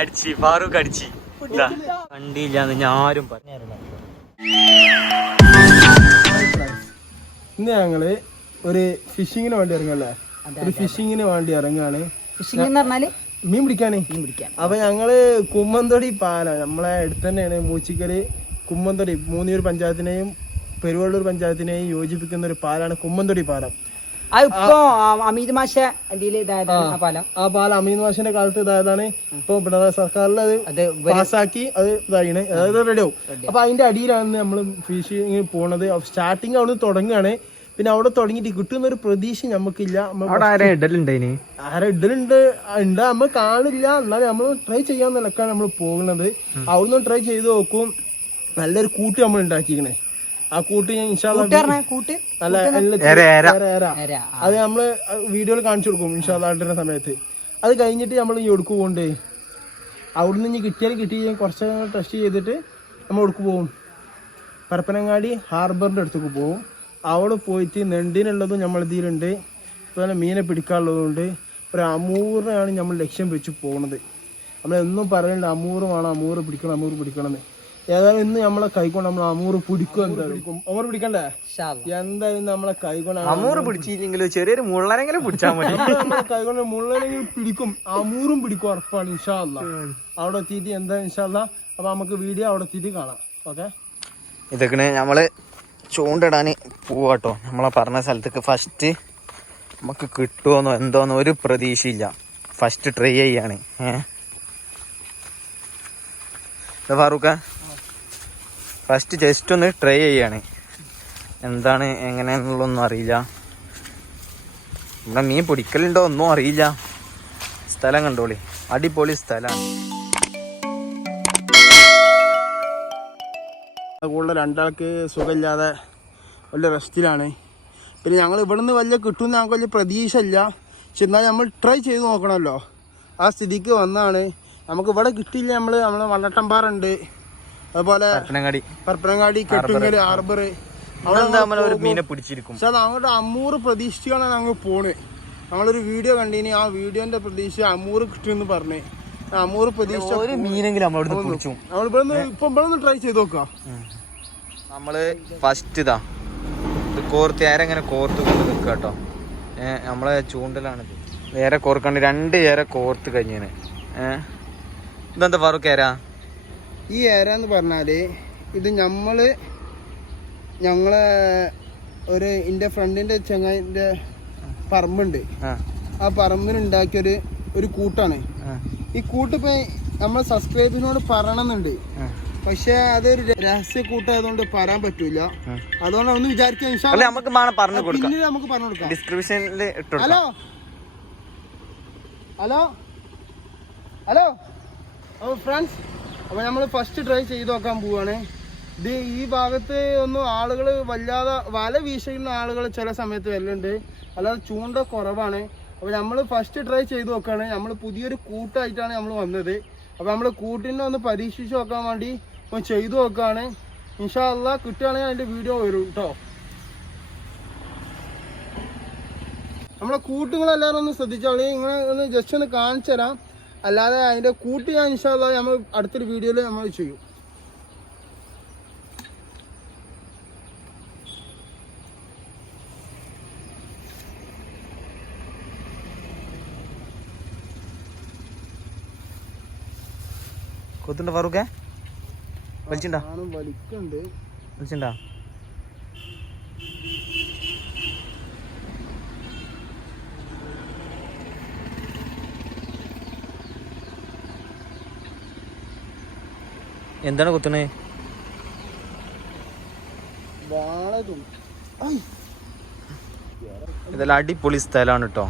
അടിച്ച് ഫാറൂഖ് അടിച്ച് ഞാൻ ആരും പറഞ്ഞു ഇന്ന് ഞങ്ങൾ ഒരു ഫിഷിങ്ങിന് വേണ്ടി ഇറങ്ങല്ലേ ഒരു ഫിഷിങ്ങിന് വേണ്ടി ഇറങ്ങാണ് ഫിഷിംഗ് എന്ന് പറഞ്ഞാൽ? മീൻ പിടിക്കാനേ. മീൻ പിടിക്കാൻ. അപ്പൊ ഞങ്ങൾ കുമ്മന്തൊടി പാല. നമ്മളെ അടുത്ത് തന്നെയാണ് മൂച്ചിക്കൽ കുമ്മന്തൊടി മൂന്നിയൂർ പഞ്ചായത്തിനെയും പെരുവള്ളൂർ പഞ്ചായത്തിനെയും യോജിപ്പിക്കുന്ന ഒരു പാലാണ് കുമ്മന്തൊടി പാലം. അത് ഇപ്പൊ അമിത് മാഷ ഇതിൽ ഇതായതാണ് ആ പാലം? ആ പാലം മാഷിന്റെ കാലത്ത് ഇതായതാണ്. ഇപ്പൊ പിണറായി സർക്കാരിൽ അത് പാസ്സാക്കി അത് ഇതായിണ്. അതായത് റെഡി ആവും. അപ്പൊ അതിന്റെ അടിയിലാണ് നമ്മൾ ഫിഷിങ് പോണത്. സ്റ്റാർട്ടിങ് അവിടെ തുടങ്ങുകയാണ്. പിന്നെ അവിടെ തുടങ്ങിയിട്ട് കിട്ടുന്ന ഒരു പ്രതീക്ഷ നമുക്കില്ല. ആരെ ഇടലുണ്ട് ഉണ്ട്. നമ്മൾ കാണില്ല. എന്നാലും നമ്മൾ ട്രൈ ചെയ്യാൻ നിലക്കാണ് നമ്മൾ പോകുന്നത്. അവിടുന്ന് ട്രൈ ചെയ്ത് നോക്കും. നല്ലൊരു കൂട്ട് നമ്മൾ ഉണ്ടാക്കിക്കണേ ആ കൂട്ട് ഞാൻ ഇൻഷാല്ല നല്ല. അത് നമ്മൾ വീഡിയോയിൽ കാണിച്ചു കൊടുക്കും ഇൻഷാദിന്റെ സമയത്ത്. അത് കഴിഞ്ഞിട്ട് നമ്മൾ ഈ ഒടുക്ക് പോകണ്ടേ അവിടുന്ന് ഇനി കിട്ടിയാൽ കിട്ടി കുറച്ച് ടെസ്റ്റ് ചെയ്തിട്ട് നമ്മൾ ഒടുക്ക് പോകും പരപ്പനങ്ങാടി ഹാർബറിന്റെ അടുത്തേക്ക് പോകും അവിടെ പോയിട്ട് നെണ്ടിനുള്ളതും നമ്മൾ ഇതിലുണ്ട്. അതുപോലെ മീനെ പിടിക്കാനുള്ളതുകൊണ്ട് ഒരു അമൂറിനാണ് നമ്മൾ ലക്ഷ്യം വെച്ച് പോകുന്നത് നമ്മളെന്നും പറയുന്നുണ്ട് അമൂറ് വേണം അമൂറ് പിടിക്കണം അമൂറ് പിടിക്കണം എന്ന്. ഏതായാലും ഇന്ന് നമ്മളെ കൈകൊണ്ട് നമ്മൾ അമൂറ് പിടിക്കും എന്തായാലും. അമൂറ് പിടിക്കണ്ടേ. എന്തായാലും നമ്മളെ കൈകൊണ്ട് അമൂറ് പിടിച്ചില്ലെങ്കിലും ചെറിയൊരു മുള്ളനെങ്കിലും പിടിച്ചാൽ മതി. നമ്മളെ കൈകൊണ്ട് മുള്ളനെങ്കിലും പിടിക്കും. അമൂറും പിടിക്കും ഉറപ്പാണ് ഇൻഷാല്ല അവിടെ എത്തിയിട്ട് എന്താ ഇൻഷാല്ല അപ്പൊ നമുക്ക് വീഡിയോ അവിടെ എത്തിയിട്ട് കാണാം. ഓക്കെ? ഇതൊക്കെ നമ്മൾ ചൂണ്ടിടാന് പോവാട്ടോ നമ്മളെ പറഞ്ഞ സ്ഥലത്തേക്ക് ഫസ്റ്റ് നമുക്ക് കിട്ടുമോന്നോ എന്തോന്നോ ഒരു പ്രതീക്ഷയില്ല. ഫസ്റ്റ് ട്രൈ ചെയ്യാണ്. ഏഹ് ഫാറൂഖ. ഫസ്റ്റ് ജസ്റ്റ് ഒന്ന് ട്രൈ ചെയ്യാണ്. എന്താണ് എങ്ങനെയാണെന്നുള്ളതൊന്നും അറിയില്ല. ഇവിടെ മീൻ പിടിക്കലുണ്ടോ ഒന്നും അറിയില്ല. സ്ഥലം കണ്ടോളി. അടിപൊളി സ്ഥലമാണ് കൂടുതൽ രണ്ടാൾക്ക് സുഖമില്ലാതെ വലിയ റെസ്റ്റിലാണ് പിന്നെ ഞങ്ങൾ ഇവിടുന്ന് വലിയ കിട്ടുമെന്ന് ഞങ്ങൾക്ക് വലിയ പ്രതീക്ഷ ഇല്ല പക്ഷെ എന്നാൽ നമ്മൾ ട്രൈ ചെയ്ത് നോക്കണമല്ലോ. ആ സ്ഥിതിക്ക് വന്നാണ്. നമുക്ക് ഇവിടെ കിട്ടിയില്ല നമ്മൾ നമ്മൾ വള്ളട്ടമ്പാറുണ്ട് അതുപോലെ പരപ്പനങ്ങാടി. പരപ്പനങ്ങാടി കെട്ടുങ്കൽ ഹാർബർ അവിടെ മീനെ പിടിച്ചിരിക്കും? പക്ഷെ അത് അങ്ങോട്ട് അമ്മൂറ് പ്രതീക്ഷിച്ചാണ് ഞങ്ങൾ പോണ്. ഞങ്ങളൊരു വീഡിയോ കണ്ടീനി ആ വീഡിയോന്റെ പ്രതീക്ഷ അമ്മൂറ് കിട്ടുമെന്ന് പറഞ്ഞു. അമ്മൂറ് പ്രതീക്ഷ ഒരു മീനെങ്കിലും നമ്മൾ ഇവിടെ ഇപ്പൊ ഇവിടെ ഒന്ന് ട്രൈ ചെയ്ത് നോക്കാം. നമ്മൾ ഫസ്റ്റ് ഇതാ. ഇത് കോർത്ത് ഇങ്ങനെ കോർത്ത് കൊണ്ട് നിൽക്കുക കേട്ടോ ഏ നമ്മളെ ചൂണ്ടലാണിത് വേറെ കോർക്കണ്ട് രണ്ട് ഏറെ കോർത്ത് കഴിഞ്ഞേന്. ഏ? ഇതെന്താ ഫാറൂഖ് ഏരാ? ഈ ഏര എന്ന് പറഞ്ഞാൽ ഇത് നമ്മൾ ഞങ്ങളെ ഒരു എന്റെ ഫ്രണ്ടിന്റെ ചങ്ങായിന്റെ പറമ്പുണ്ട്. ആ. പറമ്പിനുണ്ടാക്കിയൊരു പറമ്പിന് ഒരു കൂട്ടാണ്. ഈ കൂട്ടിപ്പോ നമ്മൾ സബ്സ്ക്രൈബിനോട് പറയണമെന്നുണ്ട് പക്ഷെ അതൊരു രഹസ്യ കൂട്ടായതുകൊണ്ട് പറയാൻ പറ്റൂല. അതുകൊണ്ട് ഒന്ന് വിചാരിക്കാൻ നമുക്ക് പറഞ്ഞു കൊടുക്കാം. നമുക്ക് പറഞ്ഞു കൊടുക്കാം. ഡിസ്ക്രിപ്ഷനിൽ ഹലോ? ഹലോ? ഹലോ? ഫ്രണ്ട്സ് അപ്പോൾ നമ്മൾ ഫസ്റ്റ് ട്രൈ ചെയ്ത് നോക്കാൻ പോവാണ്. ഇത് ഈ ഭാഗത്ത് ഒന്നും ആളുകൾ വല്ലാതെ വല വീശുന്ന ആളുകൾ ചില സമയത്ത് വരലുണ്ട്. അല്ലാതെ ചൂണ്ട കുറവാണ്. അപ്പോൾ നമ്മൾ ഫസ്റ്റ് ട്രൈ ചെയ്ത് നോക്കുകയാണ് നമ്മൾ പുതിയൊരു കൂട്ടായിട്ടാണ് നമ്മൾ വന്നത്. അപ്പോൾ നമ്മൾ കൂട്ടിനെ ഒന്ന് പരീക്ഷിച്ച് നോക്കാൻ വേണ്ടി ഒന്ന് ചെയ്തു നോക്കുകയാണ് ഇൻഷാല്ല കിട്ടുകയാണെങ്കിൽ അതിന്റെ വീഡിയോ വരും കേട്ടോ നമ്മളെ കൂട്ടുകളെല്ലാവരും ഒന്ന് ശ്രദ്ധിച്ചാൽ ഇങ്ങനെ ഒന്ന് ജസ്റ്റ് ഒന്ന് കാണിച്ചു തരാം അല്ലാതെ അതിന്റെ കൂട്ടി ഞാൻ ഇൻഷാല്ല നമ്മൾ അടുത്തൊരു വീഡിയോയിൽ നമ്മൾ ചെയ്യും. കൊത്തുണ്ടോ ഫറൂഖേ? വലിച്ചിണ്ടാ? വലിക്കണ്ട്. വലിച്ചിണ്ടാ? എന്താണ് കുത്തണേ ഇതെല്ലാം അടിപൊളി സ്ഥലമാണ് കേട്ടോ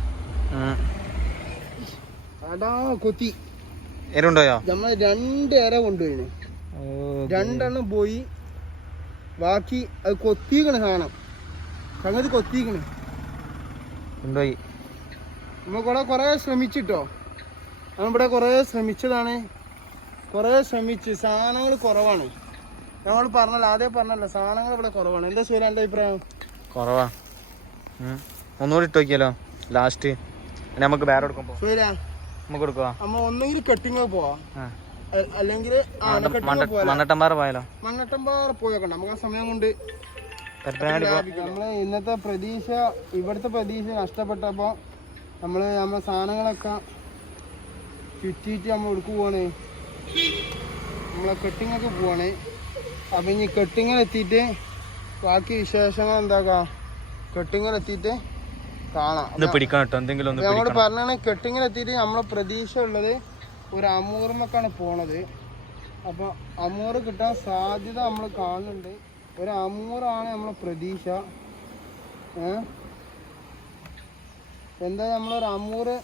കൊത്തി. എരുണ്ടോയോ? നമ്മൾ രണ്ട് ഇര കൊണ്ടുപോയിന്. രണ്ടെണ്ണം പോയി. ബാക്കി അത് കൊത്തിക്കണ സാധനം. സംഗതി കൊത്തിക്കണ് കൊണ്ടുപോയി. നമ്മൾ കുറെ കുറെ ശ്രമിച്ചിട്ടോ? നമ്മളിവിടെ കുറെ ശ്രമിച്ചതാണ്. കുറെ ശ്രമിച്ച് സാധനങ്ങൾ കുറവാണ്. ഞങ്ങൾ പറഞ്ഞല്ലോ ആദ്യം പറഞ്ഞല്ലോ സാധനങ്ങൾ ഇവിടെ കുറവാണ്. എന്താ ശരി എന്റെ അഭിപ്രായം? കുറവാ. ഒന്നുകൂടി ഇട്ട് നോക്കിയാലോ? ലാസ്റ്റ് നമുക്ക് വേറെ ശരിയാ നമുക്ക് ഒന്നെങ്കിൽ പോവാം. അല്ലെങ്കിൽ മണ്ണ മണ്ണട്ടമ്പാറ പോയാലോ? മണ്ണട്ടമ്പാറ പോയേക്കണ്ട നമുക്ക് ആ സമയം കൊണ്ട് നമ്മൾ ഇന്നത്തെ പ്രതീക്ഷ ഇവിടുത്തെ പ്രതീക്ഷ നഷ്ടപ്പെട്ടപ്പോ നമ്മൾ നമ്മളെ സാധനങ്ങളൊക്കെ ചുറ്റിയിട്ട് നമ്മൾ എടുക്കു പോവാണ്. നമ്മളെ കെട്ടിങ്ങൊക്കെ പോവാണ്. അപ്പൊ ഇനി കെട്ടിങ്ങിലെത്തിയിട്ട് ബാക്കി വിശേഷങ്ങൾ എന്താക്കാം? കെട്ടിങ്ങിലെത്തിയിട്ട് കാണാം. പിടിക്കണം കേട്ടോ എന്തെങ്കിലും പിടിക്കണം. പറഞ്ഞാണ് കെട്ടിങ്ങിലെത്തിയിട്ട് നമ്മളെ പ്രതീക്ഷ ഉള്ളത് ഒരു അമൂറിനൊക്കെയാണ് പോണത്. അപ്പൊ അമൂറ് കിട്ടാൻ സാധ്യത നമ്മൾ കാണുന്നുണ്ട്. ഒരു അമൂറാണ് നമ്മളെ പ്രതീക്ഷ. എന്താ നമ്മളൊരു അമൂറ്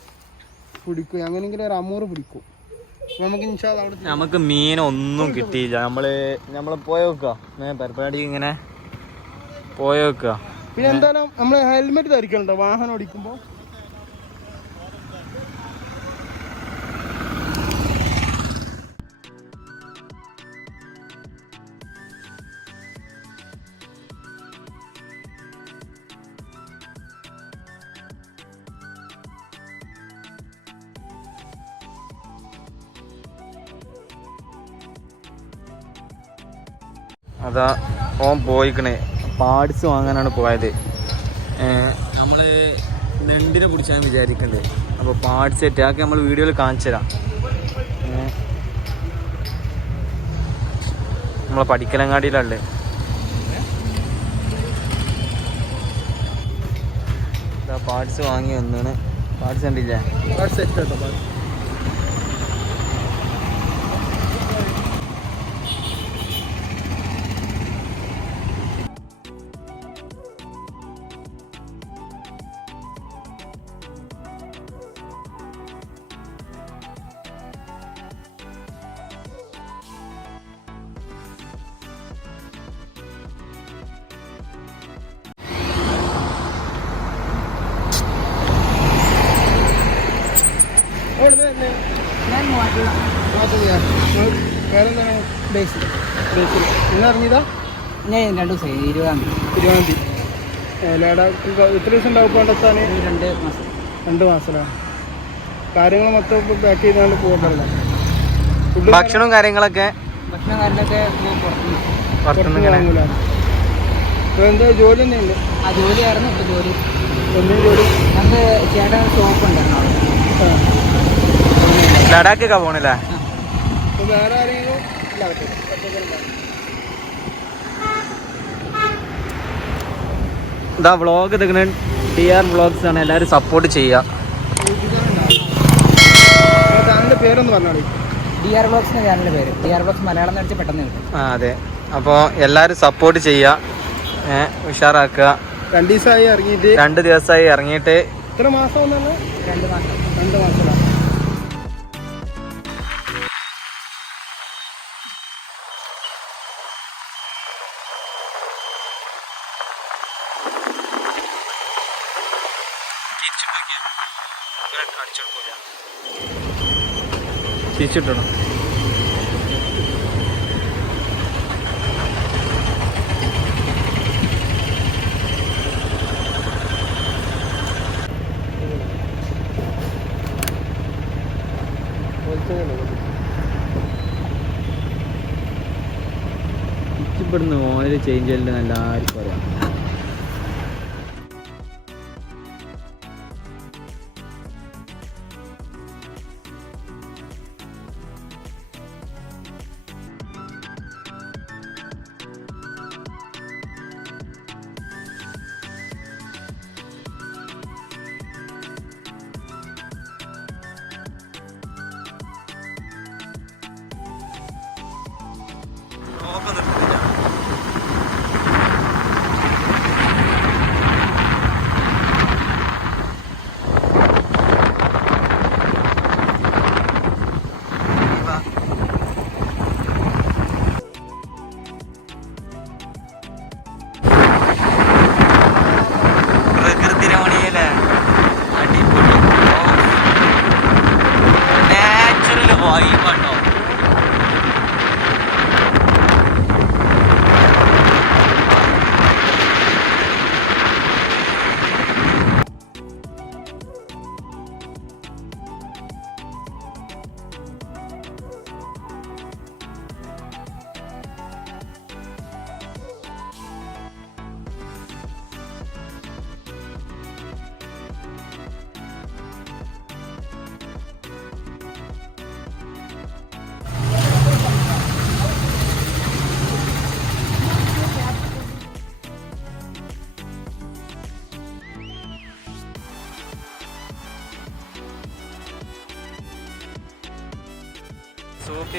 പിടിക്കും. എങ്ങനെയെങ്കിലും ഒരു അമൂറ് പിടിക്കും. അപ്പൊ നമുക്ക് മീൻ നമുക്ക് മീനൊന്നും കിട്ടിയില്ല. നമ്മൾ നമ്മൾ പോയോക്ക പരിപാടി ഇങ്ങനെ പോയ പോയോക്ക പിന്നെ എന്തായാലും നമ്മൾ ഹെൽമെറ്റ് ധരിക്കണ്ടോ വാഹനം ഓടിക്കുമ്പോൾ അതാ ഓൻ പോയിക്കണേ. പാർട്സ് വാങ്ങാനാണ് പോയത്. നമ്മൾ നെണ്ടിനെ പിടിച്ചാൽ വിചാരിക്കണ്ടേ. അപ്പോൾ പാർട്സ് സെറ്റ് ആക്കി നമ്മൾ വീഡിയോയിൽ കാണിച്ചു തരാം. നമ്മളെ പഠിക്കലങ്ങാടിയിലല്ലേ? പാർട്സ് വാങ്ങി വന്നാണ്. പാർട്സ് കണ്ടില്ലേ? സെറ്റ് വേറെന്താണ് ബേസിൽ ബേസിൽ ഇന്ന് ഇറങ്ങിയതാ ഞാൻ രണ്ട് ദിവസം ഇരുപതാം തീയതി. ഇരുപതാം തീയതി. ലഡാക്ക് എത്ര ദിവസം ഉണ്ടാവും ഇപ്പോൾ കണ്ടെത്താൻ രണ്ട് മാസം. രണ്ട് മാസമാണ് കാര്യങ്ങൾ മൊത്തം പാക്ക് ചെയ്തുകൊണ്ട് പോകണ്ടല്ലോ. ഭക്ഷണവും കാര്യങ്ങളൊക്കെ ഭക്ഷണം കാര്യങ്ങളൊക്കെ പുറത്തുനിന്ന്. വാങ്ങൂല? എന്താ ജോലി തന്നെയുണ്ട് ആ ജോലിയായിരുന്നു ഇപ്പോൾ ജോലി. എന്തെങ്കിലും ജോലി? നമുക്ക് ചേട്ടൻ ഷോപ്പ് ഉണ്ടായിരുന്നു അവിടെ. ലഡാക്കൊക്കെ പോണില്ലേ. ഇതാ വ്ളോഗ് എടുക്കുന്ന ടി ആർ വ്ളോഗ്സ് ആണ്. എല്ലാവരും സപ്പോർട്ട് ചെയ്യുക അതെ. അപ്പോൾ എല്ലാവരും സപ്പോർട്ട് ചെയ്യുക ഉഷാറാക്കുക. രണ്ട് ദിവസമായി ഇറങ്ങിയിട്ട്. രണ്ട് ദിവസമായി ഇറങ്ങിയിട്ട്. എത്ര മാസം ഒന്നല്ല രണ്ട് മാസം. രണ്ട് മാസമാണ് തിരിച്ചിട്ടണം ഇവിടുന്ന് ഓയിൽ ചേഞ്ച് ചെയ്യലിന് എല്ലാവർക്കും അറിയാം.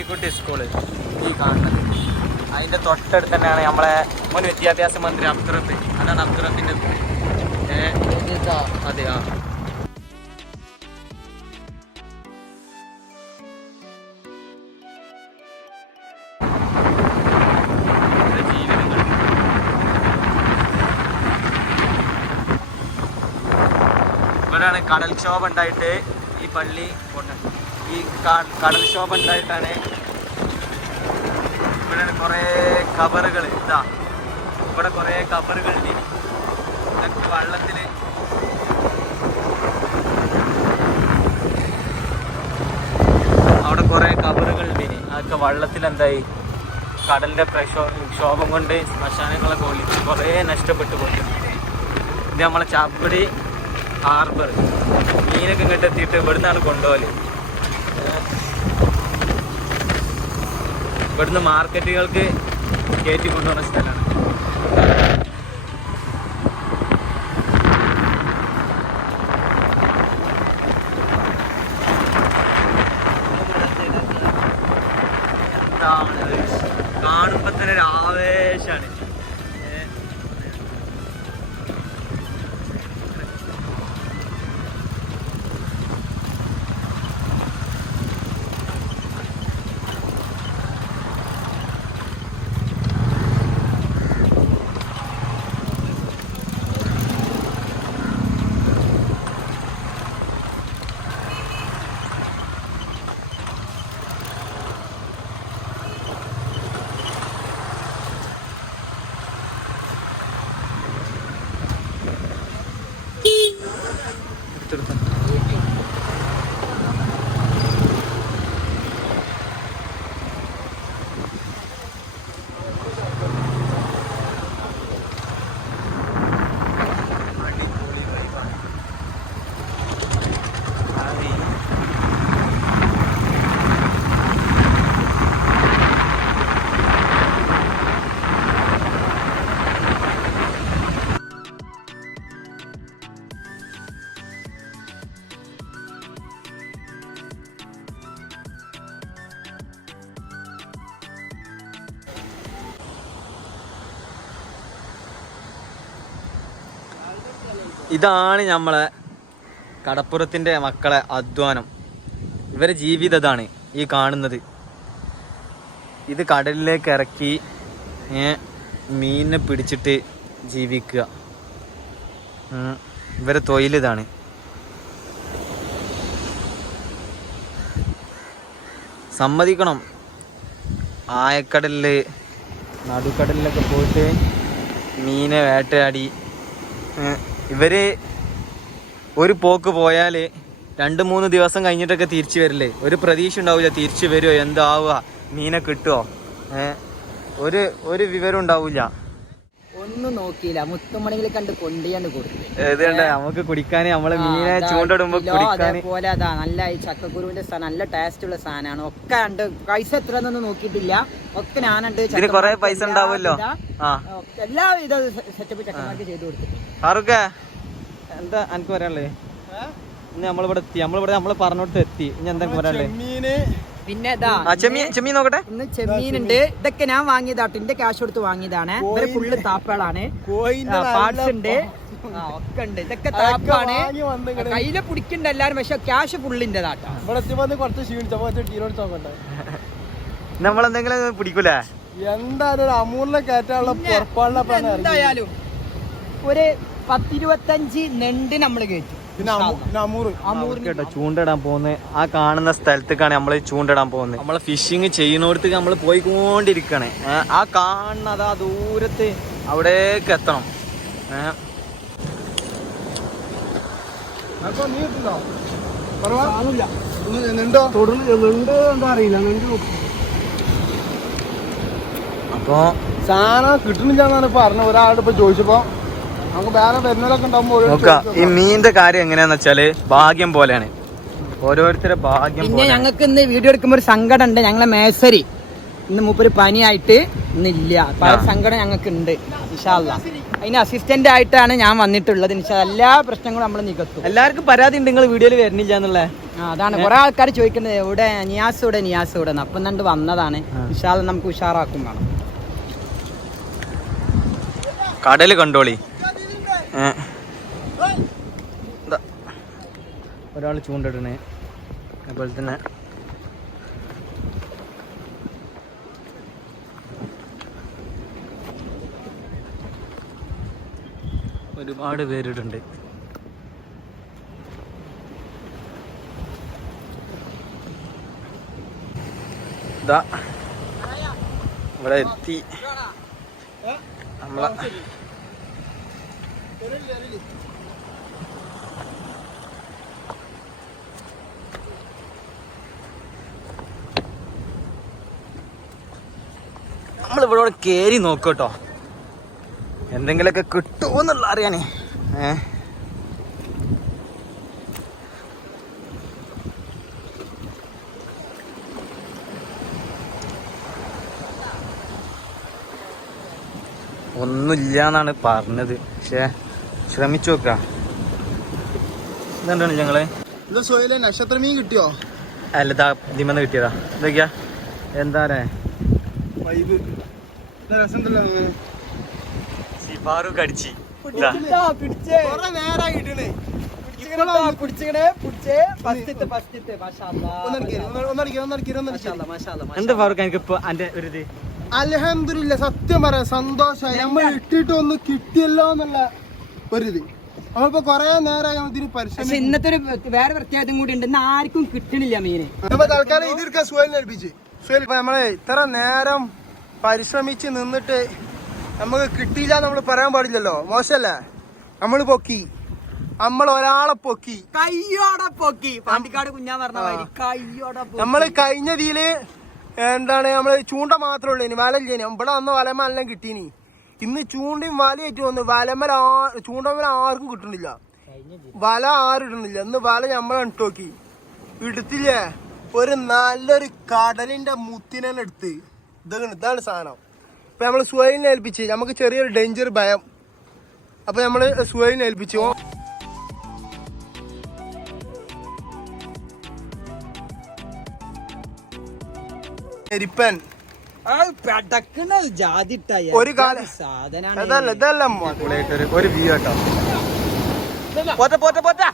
സൂഫിക്കുട്ടി സ്കൂൾ ഈ കാണുന്നത്. അതിന്റെ തൊട്ടടുത്ത് തന്നെയാണ് നമ്മളെ മുൻ വിദ്യാഭ്യാസ മന്ത്രി അബ്ദുറബ്. അതാണ് ഏ, അതെ ആ. ഇവിടെയാണ് കടൽക്ഷോഭം ഉണ്ടായിട്ട് ഈ പള്ളി ഈ കടൽക്ഷോഭം ഉണ്ടായിട്ടാണ് ഇവിടെ കുറേ കബറുകൾ ഇതാ ഇവിടെ കുറേ കബറുകൾ ഉണ്ട് ഇതൊക്കെ വെള്ളത്തിൽ അവിടെ കുറേ കബറുകൾ ഉണ്ട് അതൊക്കെ വള്ളത്തിൽ എന്തായി? കടലിന്റെ പ്രക്ഷോ ക്ഷോഭം കൊണ്ട് ശ്മശാനങ്ങളൊക്കെ ഒളിച്ച് കുറേ നഷ്ടപ്പെട്ടു പോയി. ഇത് നമ്മളെ ചാപ്പടി ഹാർബർ മീനൊക്കെ ഇങ്ങോട്ട് ഇവിടുന്നാണ് കൊണ്ടുപോകൽ. ഇവിടുന്ന് മാർക്കറ്റുകൾക്ക് കയറ്റി കൊണ്ടുപോകുന്ന സ്ഥലമാണ്. ഇതാണ് നമ്മളെ കടപ്പുറത്തിന്റെ മക്കളെ അധ്വാനം. ഇവരെ ജീവിതം ഇതാണ് ഈ കാണുന്നത്. ഇത് കടലിലേക്ക് ഇറക്കി മീനിനെ പിടിച്ചിട്ട് ജീവിക്കുക. ഇവരെ തൊഴിലിതാണ് സമ്മതിക്കണം. ആയക്കടലിൽ നടുക്കടലിലൊക്കെ പോയിട്ട് മീനെ വേട്ടയാടി ഇവർ ഒരു പോക്ക് പോയാൽ രണ്ട് മൂന്ന് ദിവസം കഴിഞ്ഞിട്ടൊക്കെ തിരിച്ചു വരില്ലേ? ഒരു പ്രതീക്ഷ ഉണ്ടാവില്ല തിരിച്ചു വരുമോ എന്താവുക മീനെ കിട്ടുമോ ഒരു ഒരു വിവരം ഉണ്ടാവില്ല ഒന്നും നോക്കിയില്ല. മുത്തുമണിയിൽ കണ്ട് കൊണ്ടിയാണ്ട് കൊടുത്തു. ഇത് കണ്ടേ? നമുക്ക് കുടിക്കാൻ നമ്മൾ മീനെ ചൂണ്ടിടുമ്പോ അതേപോലെ അതാ നല്ല ഈ ചക്കക്കുരുവിന്റെ സാധനം നല്ല ടേസ്റ്റ് ഉള്ള സാധനമാണ് ഒക്കെ ഉണ്ട്. പൈസ എത്ര എന്നൊന്നും നോക്കിയിട്ടില്ല. ഒക്കെ ഞാനുണ്ട്. ഇതിന് കൊറേ പൈസ ഉണ്ടാവുമല്ലോ? എല്ലാവിധ സെറ്റപ്പ് ചക്കന്മാർക്ക് ചെയ്തു കൊടുത്തു. എന്താ എനിക്ക് പറയാനുള്ളത്? ഇന്ന് നമ്മളിവിടെ എത്തി. നമ്മളിവിടെ നമ്മൾ പറഞ്ഞോട്ട് എത്തി. ഇനി എന്താ പറയാനുള്ളത്? പിന്നെ ഇതാ ചെമ്മീൻ ചെമ്മീൻ നോക്കട്ടെ. ഇന്ന് ചെമ്മീനുണ്ട്. ഇതൊക്കെ ഞാൻ വാങ്ങിയതാട്ടോ എന്റെ ക്യാഷ് കൊടുത്ത് വാങ്ങിയതാണ്. ഇവർ ഫുള്ള് താപ്പകളാണ്. പാർട്സ് ഉണ്ട്. ആ, ഒക്കെ ഉണ്ട്. ഇതൊക്കെ താപ്പാണ്. കയ്യിലെ പിടിക്കണ്ട എല്ലാരും പക്ഷെ ക്യാഷ് നോക്കട്ടെ നമ്മളെന്തെങ്കിലും പിടിക്കൂലേ? എന്തായാലും ഒരു അമൂറിനെ കയറ്റാനുള്ള പുറപ്പാടിനെ എന്തായാലും ഒരു പത്തിരുപത്തഞ്ച് നെണ്ട് നമ്മൾ കയറ്റും. കേട്ടോ ചൂണ്ടിടാൻ പോകുന്നത് ആ കാണുന്ന സ്ഥലത്തേക്കാണ് നമ്മൾ ചൂണ്ടിടാൻ പോകുന്നത് നമ്മളെ ഫിഷിങ് ചെയ്യുന്നിടത്തേക്ക് നമ്മൾ പോയിക്കൊണ്ടിരിക്കണേ. ആ കാണുന്നത് ആ ദൂരത്ത് അവിടേക്ക് എത്തണം. അപ്പൊ സാധനം കിട്ടുന്നില്ല എന്നാണ് ഇപ്പൊ പറഞ്ഞത്. ഒരാളുടെ ഇപ്പൊ ചോദിച്ചപ്പോ നോക്ക ഈ മീനിന്റെ കാര്യം എങ്ങനെയാന്ന് വെച്ചാൽ ഭാഗ്യം പോലെയാണ്. ഓരോരുത്തരുടെ ഭാഗ്യം പിന്നെ ഞങ്ങൾക്ക് ഇന്ന് വീഡിയോ എടുക്കുമ്പോൾ ഒരു സങ്കടം ഉണ്ട് ഞങ്ങളെ മേസരി ഇന്ന് മൂപ്പര് പനിയായിട്ട് ഇന്നില്ല. അപ്പൊ ആ സങ്കടം ഞങ്ങൾക്ക് ഉണ്ട് അതിന് അസിസ്റ്റന്റ് ആയിട്ടാണ് ഞാൻ വന്നിട്ടുള്ളത്. ഇൻഷാ എല്ലാ പ്രശ്നങ്ങളും നമ്മൾ നികത്തും. എല്ലാവർക്കും പരാതി ഉണ്ട് നിങ്ങൾ വീഡിയോയിൽ വരുന്നില്ല എന്നുള്ള. അതാണ്. കുറെ ആൾക്കാർ ചോദിക്കുന്നത് എവിടെ നിയാസ് ഇവിടെ നിയാസ് ഇവിടെ അപ്പം കണ്ട് വന്നതാണ്. നമുക്ക് ഉഷാറാക്കും വേണം. കടൽ കണ്ടോളി ഏ. ദാ. ഒരാൾ ചൂണ്ടിടണേ അതുപോലെ തന്നെ ഒരുപാട് പേരിടുണ്ട്. ഇതാ ഇവിടെ എത്തി. നമ്മളെ നമ്മൾ ഇവിടെ കേറി നോക്കട്ടോ എന്തെങ്കിലുമൊക്കെ കിട്ടുമെന്നുള്ള അറിയാനേ. ഏ? ഒന്നുമില്ല എന്നാണ് പറഞ്ഞത്. പക്ഷേ ശ്രമിച്ചു നോക്ക ഇതെന്താണ് ഞങ്ങൾ? ഇത് സോയിലെ നക്ഷത്ര മീൻ കിട്ടിയോ? അല്ല ഇതാ ദിമെന്ന് കിട്ടിയതാ. ഇതൊക്കെയാ? എന്താ രസമുണ്ടല്ലോ എന്താ ഫാറൂഖ് എനിക്ക് ഇപ്പൊ എന്റെ ഒരു ഇത്? അലഹമില്ല സത്യം പറയാം സന്തോഷമായി നമ്മൾ ഇട്ടിട്ട് ഒന്ന് കിട്ടിയല്ലോ എന്നുള്ള ഒരിത്. നമ്മളിപ്പോ കൊറേ നേരമായി ഇതിന് പക്ഷെ പരിശ്രമിക്കും ഇന്നത്തെ ഒരു വേറെ പ്രത്യേകത കൂടി ഉണ്ട്. ഇന്ന് ആർക്കും കിട്ടണില്ല മീന്. തൽക്കാലം ഇതിരിക്കാൻ സുഖം ഏൽപ്പിച്ച് സുഖം ഇപ്പൊ നമ്മൾ ഇത്ര നേരം പരിശ്രമിച്ച് നിന്നിട്ട് നമുക്ക് കിട്ടിയില്ല നമ്മൾ പറയാൻ പാടില്ലല്ലോ. മോശല്ലേ? നമ്മൾ പൊക്കി. നമ്മൾ ഒരാളെ പൊക്കി. കയ്യോടെ പൊക്കി. പാണ്ടിക്കാട് കുഞ്ഞാ പറഞ്ഞ കയ്യോടെ നമ്മൾ നമ്മൾ കഴിഞ്ഞതിൽ എന്താണ് നമ്മൾ ചൂണ്ട മാത്രമേ ഉള്ളൂ ഇനി വലല്ലേ ഇവിടെ വന്ന വലമ എല്ലാം കിട്ടീനി. ഇന്ന് ചൂണ്ടയും വലയേറ്റ് വന്നു വലമല ചൂണ്ടമല ആർക്കും കിട്ടണില്ല വല ആരും ഇടണില്ല ഇന്ന് വല നമ്മളെ ഇട്ടോക്കി ഇടുത്തില്ലേ? ഒരു നല്ലൊരു കടലിന്റെ മുത്തിനെ എടുത്ത് ഇതാണ് ഇതാണ് സാധനം. അപ്പൊ നമ്മൾ സുഹൈലിനെ ഏൽപ്പിച്ച്. നമുക്ക് ചെറിയൊരു ഡേഞ്ചർ ഭയം. അപ്പൊ നമ്മൾ സുഹൈനെ ഏൽപ്പിച്ചു. എരിപ്പൻ. ഒരു കാലം. ഇതല്ല ഇതല്ല ഇതെല്ലാം ഒരു ഒരു വ്യൂ കേട്ടോ പോറ്റ പോറ്റ പോറ്റ ഏയ്.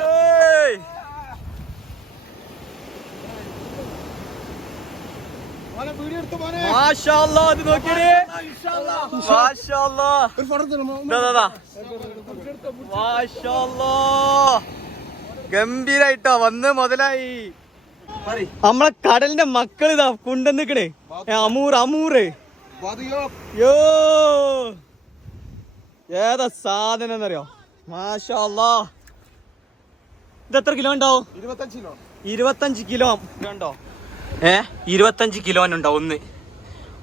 മാഷാ അല്ലാ, ഇത് നോക്കിയേ. മാഷാ അല്ലാ. ഒരു ഫോട്ടോ ദാ, ദാ, ദാ. മാഷാ അല്ലാ. ഗംഭീരായിട്ടോ വന്ന് മുതലായി. നമ്മളെ കടലിന്റെ മക്കൾ ഇതാ കൊണ്ടുവന്നിക്കണേ. അമൂർ അമൂറ് യോ. ഏതാ സാധനം എന്നറിയോ മാഷാ അല്ലാ. ഇത് എത്ര കിലോ ഉണ്ടാവും? ഇരുപത്തഞ്ച് കിലോ. ഇരുപത്തഞ്ച് കിലോ. ഉണ്ടോ ഏ? ഇരുപത്തഞ്ച് കിലോനുണ്ടോ ഒന്ന്.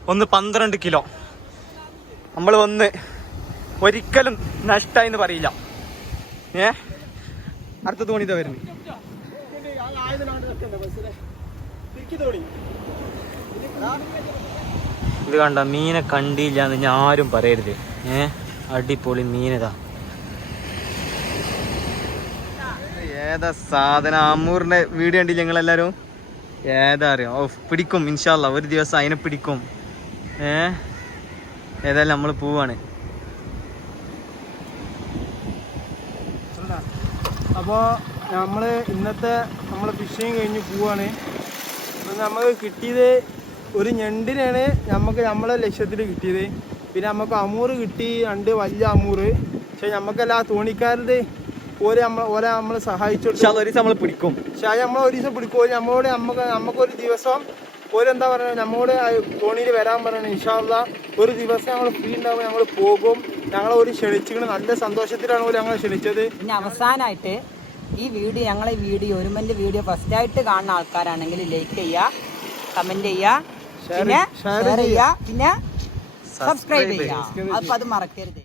ഒന്ന് പന്ത്രണ്ട് കിലോ. നമ്മൾ ഒന്ന് ഒരിക്കലും നഷ്ടമായിന്ന് പറയില്ല. ഏ? അടുത്ത തോണി ഇതാ വരുന്നു ഇത് കണ്ട മീനെ കണ്ടില്ല എന്ന് ഞാൻ ആരും പറയരുത്. ഏ? അടിപൊളി മീനതാ. ഏതാ സാധനം? അമ്മൂറിന്റെ വീഡിയോ കണ്ടില്ല നിങ്ങളെല്ലാരും? ഏതാ അറിയോ ഓ പിടിക്കും ഇൻഷാല്ല ഒരു ദിവസം അതിനെ പിടിക്കും. ഏ? ഏതായാലും നമ്മൾ പോവാണ്. അപ്പോൾ നമ്മൾ ഇന്നത്തെ നമ്മൾ ഫിഷിങ് കഴിഞ്ഞ് പോവാണ്. അപ്പം നമുക്ക് കിട്ടിയത് ഒരു ഞണ്ടിനാണ് നമുക്ക് നമ്മളെ ലക്ഷ്യത്തിൽ കിട്ടിയത്. പിന്നെ നമുക്ക് അമൂറ് കിട്ടി രണ്ട് വലിയ അമൂറ്. പക്ഷെ നമുക്കല്ല തോണിക്കാരുടെ ഓരെ നമ്മൾ ഓരെ നമ്മൾ സഹായിച്ചു ഒരു ദിവസം നമ്മൾ പിടിക്കും. പക്ഷെ നമ്മളെ ഒരു ദിവസം പിടിക്കും. ഓര് നമ്മളോട് നമുക്ക് നമുക്കൊരു ദിവസം ഓരെന്താ പറയുക നമ്മോട് തോണിയിൽ വരാൻ പറയണം ഇൻഷാല്ല ഒരു ദിവസം ഞങ്ങൾ ഫ്രീ ഉണ്ടാകുമ്പോൾ ഞങ്ങൾ പോകും. ഞങ്ങളെ ഒരു ക്ഷണിച്ചിങ്ങനെ നല്ല സന്തോഷത്തിലാണ് ഓര് ഞങ്ങളെ ക്ഷണിച്ചത്. പിന്നെ അവസാനമായിട്ട് ഈ വീഡിയോ ഞങ്ങളെ വീഡിയോ ഒരുമന്റെ വീഡിയോ ഫസ്റ്റ് ആയിട്ട് കാണുന്ന ആൾക്കാരാണെങ്കിൽ ലൈക്ക് ചെയ്യുക കമന്റ് ചെയ്യുക Share- പിന്നെ ഷെയർ. ചെയ്യുക. പിന്നെ സബ്സ്ക്രൈബ് ചെയ്യുക. അപ്പൊ അത് മറക്കരുത്.